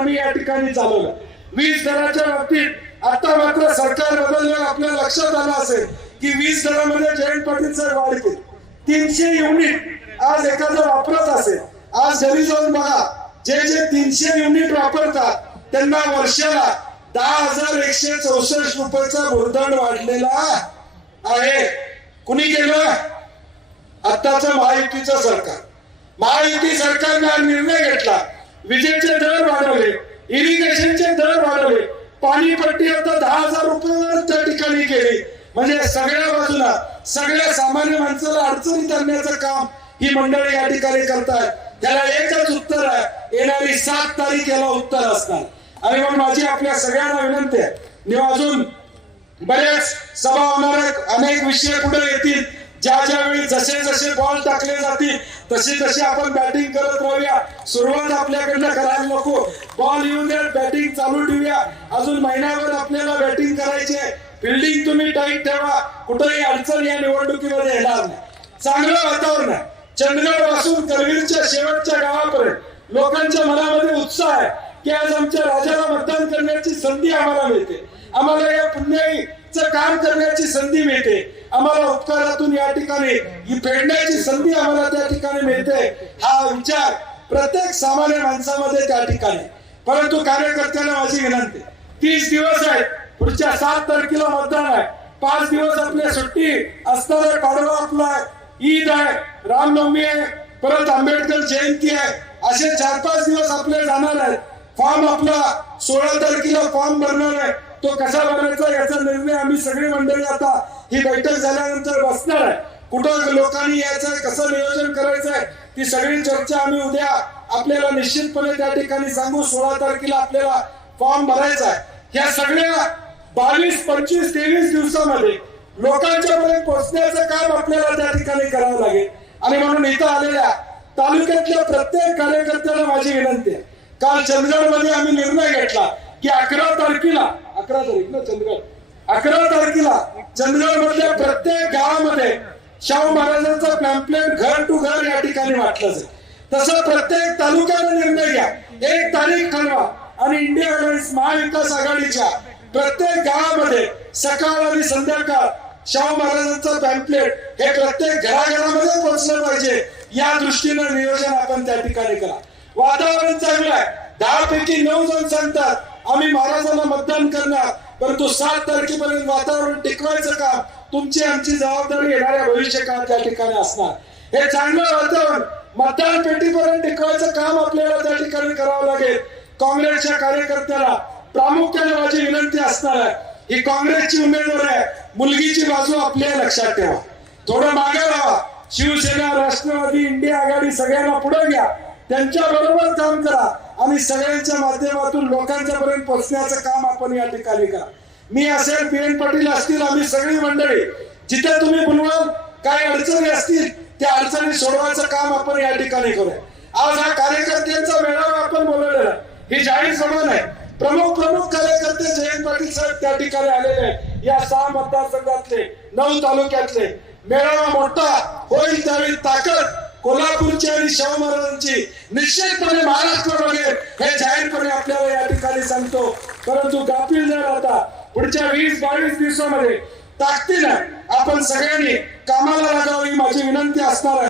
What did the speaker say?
आम्ही या ठिकाणी चालवलं। वीज दराच्या बाबतीत आता मात्र सरकार बदललं, आपल्या लक्षात आलं असेल की वीज दरामध्ये जयंत पाटील साहेब वाढ केली। 300 युनिट आज एखादं वापरत असेल, आज घरी जाऊन बघा, जे 300 युनिट वापरतात त्यांना वर्षाला 10,164 रुपयाचा भुर्दंड वाढलेला आहे। कुणी केलं? आताचं महायुतीचं सरकार। महायुती सरकारने निर्णय घेतला, विजेचे दर वाढवले, इरिगेशनचे दर वाढवले, पाणीपट्टी आता 10,000 रुपयावर त्या ठिकाणी केली। म्हणजे सगळ्या बाजूला सगळ्या सामान्य माणसाला अडचणीत आणण्याचं काम ही मंडळी या ठिकाणी करतात। त्याला एकच उत्तर आहे, येणारी 7 तारीख याला उत्तर असणार। आणि मग माझी आपल्या सगळ्यांना विनंती आहे, अजून बरेच सभा होणार आहेत, अनेक विषय पुढे येतील, ज्या वेळी जसे बॉल टाकले जातील तसे आपण बॅटिंग करत राहूया। सुरुवात आपल्याकडनं करायला नको, बॉल येऊन दे, बॅटिंग चालू ठेवूया। अजून महिनाभर आपल्याला बॅटिंग करायची आहे, फिल्डिंग तुम्ही टाईट ठेवा, कुठेही अडचण या निवडणुकीमध्ये येणार नाही। चांगलं वातावरण आहे, चंदगड पासून करवीरच्या शेवटच्या गावापर्यंत लोकांच्या मनामध्ये उत्साह आहे की आज आमच्या राजाला मतदान करण्याची संधी आम्हाला मिळते, आम्हाला या पुण्याईचं काम करण्याची संधी मिळते, आम्हाला उपकारातून या ठिकाणी ही फेडण्याची संधी आम्हाला त्या ठिकाणी मिळते। हा विचार प्रत्येक सामान्य माणसामध्ये त्या ठिकाणी। परंतु कार्यकर्त्यांना माझी विनंती, 30 दिवस आहेत, पुढच्या 7 तारखेला मतदान आहे, 5 दिवस आपल्या सुट्टी असणार आहे, पाडवा आपला ईद आहे, रामनवमी आहे, परत आंबेडकर जयंती आहे, असे 4-5 दिवस आपले जाणार आहेत। फॉर्म आपला 16 तारखेला फॉर्म भरणार आहे, तो कसा भरायचा याचा निर्णय आम्ही सगळी मंडळी आता ही बैठक झाल्यानंतर बसणार आहे। कुठं लोकांनी यायचंय, कसं नियोजन करायचंय, ती सगळी चर्चा आम्ही उद्या आपल्याला निश्चितपणे त्या ठिकाणी सांगू। 16 तारखेला आपल्याला फॉर्म भरायचा आहे। या सगळ्या 22, 25, 23 दिवसामध्ये लोकांच्या पर्यंत पोहोचण्याचं काम आपल्याला त्या ठिकाणी करावं लागेल। आणि म्हणून इथं आलेल्या तालुक्यातल्या प्रत्येक कार्यकर्त्याला माझी विनंती आहे, काल चंदगडमध्ये आम्ही निर्णय घेतला की 11 तारखेला 11 तारीख ना चंदगड 11 तारखेला चंदगड मधल्या प्रत्येक गावामध्ये शाहू महाराजांचा पॅम्पलेट घर टू घर या ठिकाणी वाटलं जाईल। तसं प्रत्येक तालुक्याने निर्णय घ्या, 1 तारीख ठरवा आणि इंडिया अलायन्स महाविकास आघाडीच्या प्रत्येक गावामध्ये सकाळ आणि संध्याकाळ शाहू महाराजांचं पॅम्पलेट हे प्रत्येक घराघरामध्ये पोहोचलं पाहिजे, या दृष्टीने नियोजन आपण त्या ठिकाणी करा। वातावरण चांगलं आहे, 10 पैकी 9 जण सांगतात आम्ही महाराजांना मतदान करणार, परंतु 7 तारखेपर्यंत वातावरण टिकवायचं काम तुमची आमची जबाबदारी येणाऱ्या भविष्यकाळात त्या ठिकाणी असणार। हे चांगलं वातावरण मतदान पेटीपर्यंत टिकवायचं काम आपल्याला त्या ठिकाणी करावं लागेल। काँग्रेसच्या कार्यकर्त्याला प्रामुख्याने माझी विनंती असणार आहे, ही काँग्रेसची उमेदवार आहे, मुलगीची बाजू आपल्या लक्षात ठेवा, थोडं मागे राहा, शिवसेना, राष्ट्रवादी, इंडिया आघाडी सगळ्यांना पुढे घ्या, त्यांच्या बरोबर काम करा आणि सगळ्यांच्या माध्यमातून लोकांच्या पर्यंत पोहोचण्याचं काम आपण या ठिकाणी करा। मी असेल, PN पाटील असतील, आम्ही सगळी मंडळी जिथे तुम्ही बोलवाल, काय अडचणी असतील त्या अडचणी सोडवायचं काम आपण या ठिकाणी करूया। आज हा कार्यकर्त्यांचा मेळावा आपण बोलवलेला, ही जाहीर सभा नाही, प्रमुख कार्यकर्ते जयंत पाटील साहेब त्या ठिकाणी आलेले आहेत। या 6 मतदारसंघातले 9 तालुक्यातले मेळावा मोठा होईल, त्यावेळी ताकद कोल्हापूरची आणि शाहू महाराजांची निश्चितपणे महाराष्ट्र बघेल, हे जाहीरपणे आपल्याला या ठिकाणी सांगतो। परंतु गाफील न राहता पुढच्या 20-22 दिवसामध्ये ताकदीने आपण सगळ्यांनी कामाला लागावं ही माझी विनंती असणार आहे।